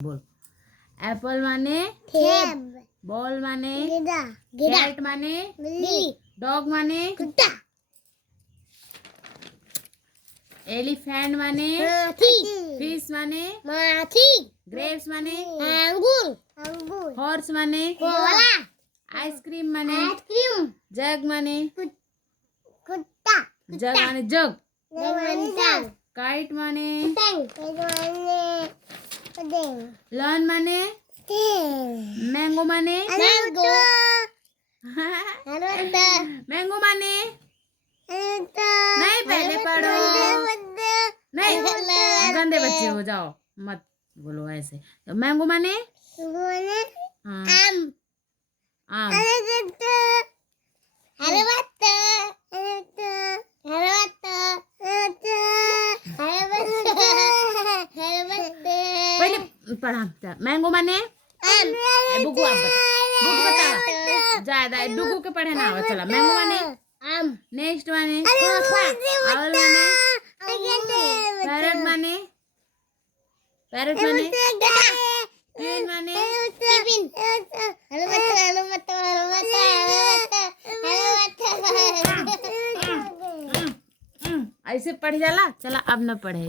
बोल। एप्पल माने सेब, बॉल माने गिदा, कैट माने बिल्ली, डॉग माने कुत्ता, एलिफेंट माने हाथी, फिश माने माछी, ग्रेप्स माने अंगूर, हॉर्स माने घोड़ा, आइसक्रीम माने आइसक्रीम, जग माने कुत्ता, जग माने जग जग, काइट माने पतंग, लॉन माने मैंगो माने मैंगो, मैंगो माने नहीं पहले पढ़ो नहीं गंदे बच्चे हो जाओ मत बोलो ऐसे। तो मैंगो माने हाँ आम, आम पहले पढ़ा मैंगो माने बुगु आप बता ज्यादा डुगु के पढ़े ना चला मैंगो माने नेक्स्ट माने आउल माने पैरट माने ट्रेन माने ऐसे पढ़ जाला चला अब न पढ़े।